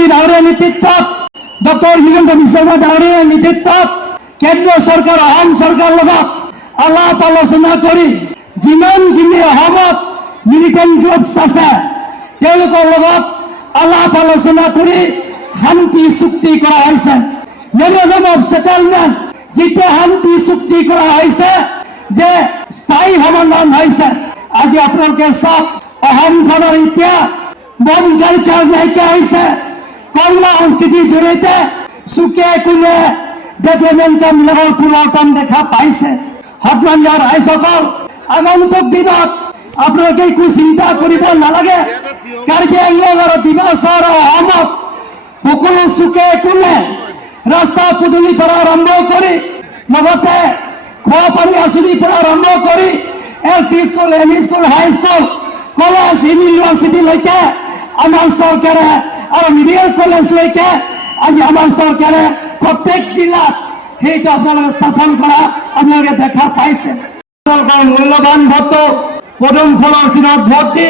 চৌধুৰী ডাঙৰীয়াৰ নেতৃত্বত ডক্টৰ হিমন্ত বিশ্ব শৰ্মা ডাঙৰীয়াৰ নেতৃত্বত কেন্দ্ৰীয় চৰকাৰ অসম চৰকাৰৰ লগত আলাপ আলোচনা কৰি যিমানখিনি অসমত মিলিটেণ্ট গ্ৰুপছ আছে তেওঁলোকৰ লগত আলাপ আলোচনা কৰি শান্তি চুক্তি কৰা হৈছে। মেমৰেণ্ডাম অফ সেটেলমেণ্ট যিটো শান্তি চুক্তি কৰা হৈছে যে স্থায়ী সমাধান হৈছে। আজি আপোনালোকে চাওক অসমখনৰ এতিয়া বন কালচাৰ নাইকিয়া হৈছে। কৰ্ম সংস্কৃতিৰ জৰিয়তে চুকে কোণে ডেভেলপমেণ্টবিলাকৰ পৰিৱৰ্তন দেখা পাইছে। সন্মানীয় ৰাইজসকল, আগন্তুক দিনত আপোনালোকে একো চিন্তা কৰিব নালাগে। কাৰ্বি আংলং আৰু ডিমাছাৰ অসমত সকলো চুকে কোণে ৰাস্তা পদূলিৰ পৰা আৰম্ভ কৰি লগতে খোৱা পানী আঁচনিৰ পৰা আৰম্ভ কৰি LP school, ME school, high school, college, ইউনিভাৰ্চিটিলৈকে আমাৰ চৰকাৰে আৰু মেডিকেল কলেজলৈকে আজি আমাৰ চৰকাৰে প্ৰত্যেক জিলাত সেইটো আপোনালোকে স্থাপন কৰা আপোনালোকে দেখা পাইছে। মূল্যৱান ভোটটো পদুম ফুলৰ চিনত ভোট দি